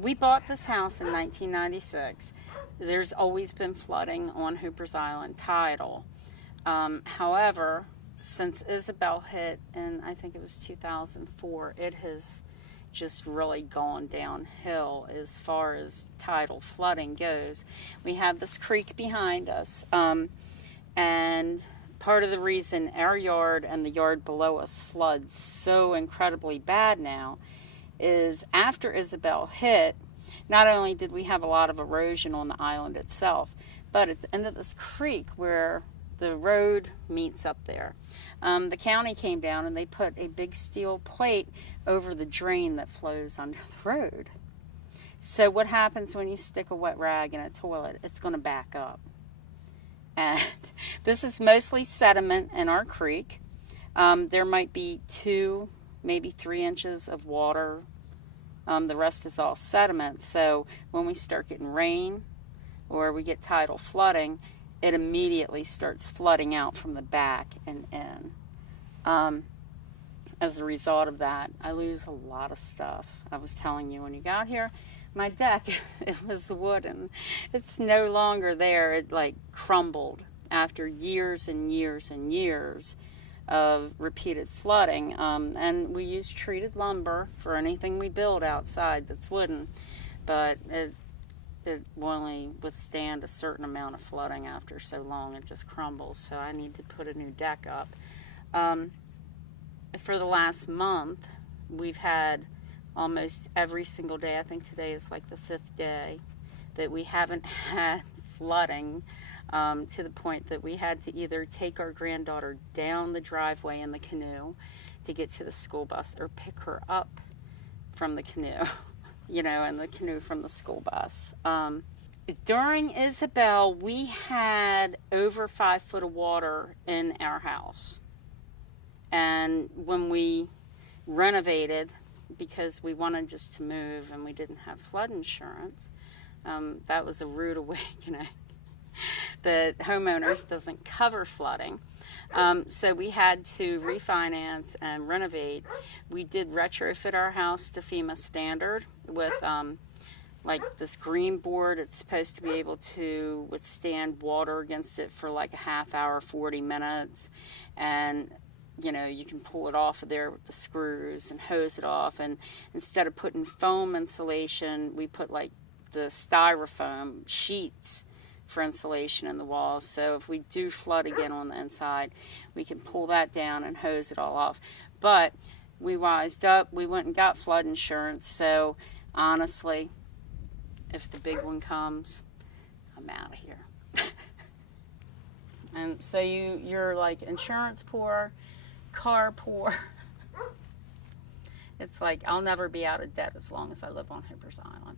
we bought this house in 1996. There's always been flooding on Hoopers Island tidal. However, since Isabel hit, and I think it was 2004, it has just really gone downhill as far as tidal flooding goes. We have this creek behind us, and part of the reason our yard and the yard below us floods so incredibly bad now is after Isabel hit, not only did we have a lot of erosion on the island itself, but at the end of this creek where the road meets up there, the county came down and they put a big steel plate over the drain that flows under the road. So what happens when you stick a wet rag in a toilet? It's going to back up. And this is mostly sediment in our creek. There might be 2, maybe 3 inches of water. The rest is all sediment. So when we start getting rain or we get tidal flooding, it immediately starts flooding out from the back and in. As a result of that, I lose a lot of stuff. I was telling you when you got here, my deck, it was wooden. It's no longer there. It like crumbled after years and years and years of repeated flooding. And we use treated lumber for anything we build outside that's wooden, but it will only withstand a certain amount of flooding after so long. It just crumbles, so I need to put a new deck up. For the last month, we've had almost every single day, I think today is like the 5th day, that we haven't had flooding, to the point that we had to either take our granddaughter down the driveway in the canoe to get to the school bus or pick her up from the canoe, you know, and the canoe from the school bus. During Isabel, we had over 5 foot of water in our house. And when we renovated, because we wanted just to move and we didn't have flood insurance, that was a rude awakening. The homeowners doesn't cover flooding. So we had to refinance and renovate. We did retrofit our house to FEMA standard with like this green board. It's supposed to be able to withstand water against it for like a half hour, 40 minutes. And you know, you can pull it off of there with the screws and hose it off. And instead of putting foam insulation, we put like the styrofoam sheets for insulation in the walls. So if we do flood again on the inside, we can pull that down and hose it all off. But we wised up. We went and got flood insurance. So honestly, if the big one comes, I'm out of here. And so you're like insurance poor, car poor. It's like I'll never be out of debt as long as I live on Hoopers Island.